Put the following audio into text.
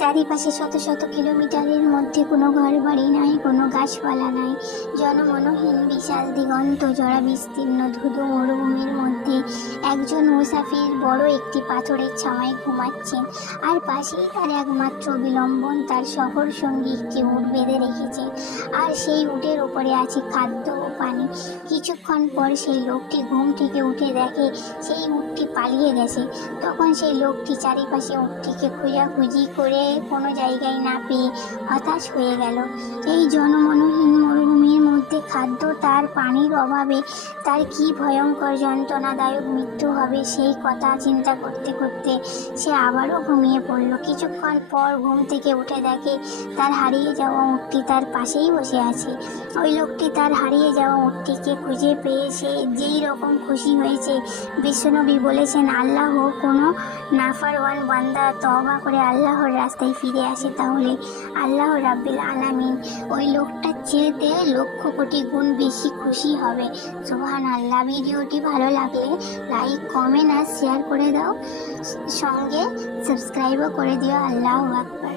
চারিপাশে শত শত কিলোমিটারের মধ্যে কোনো ঘর বাড়ি নাই, কোনো গাছপালা নাই। জনমনহীন বিশাল দিগন্ত জোড়া বিস্তীর্ণ ধুধু মরুভূমির মধ্যে একজন মুসাফির বড় একটি পাথরের ছামায় ঘুমাচ্ছেন। আর পাশেই তার একমাত্র বিলম্বন, তার শহর সঙ্গী একটি উট বেঁধে রেখেছে। আর সেই উটের উপরে আছে খাদ্য ও পানি। কিছুক্ষণ পর সেই লোকটি ঘুম থেকে উঠে দেখে সেই উটটি পালিয়ে গেছে। তখন সেই লোকটি চারিপাশে উটটিকে খোঁজাখুঁজি করে কোনো জায়গায় না পেয়ে হতাশ হয়ে গেল। এই জনমনহীন মরুভূমির মধ্যে খাদ্য তার পানির অভাবে তার কি ভয়ঙ্কর যন্ত্রণাদায়ক মৃত্যু হবে, সেই কথা চিন্তা করতে করতে সে আবারও ঘুমিয়ে পড়ল। কিছুক্ষণ পর ঘুম থেকে উঠে দেখে তার হারিয়ে যাওয়া উটটি তার পাশেই বসে আছে। ওই লোকটি তার হারিয়ে যাওয়া উটটিকে খুঁজে পেয়ে সে যেই রকম খুশি হয়েছে। বিশ্বনবী বলেছেন, আল্লাহ কোনো নাফরওয়ান বান্দা তওবা করে আল্লাহর রাস্তায় ফিরে আসে, তাহলে আল্লাহ রাব্বিল আলামিন ওই লোকটার চেয়েতে লক্ষ কোটি গুণ বেশি খুশি হবে। সুবহানাল্লাহ। ভিডিওটি ভালো লাগলে লাইক, কমেন্ট আর শেয়ার করে দাও, সঙ্গে সাবস্ক্রাইবও করে দিও। আল্লাহু আকবার।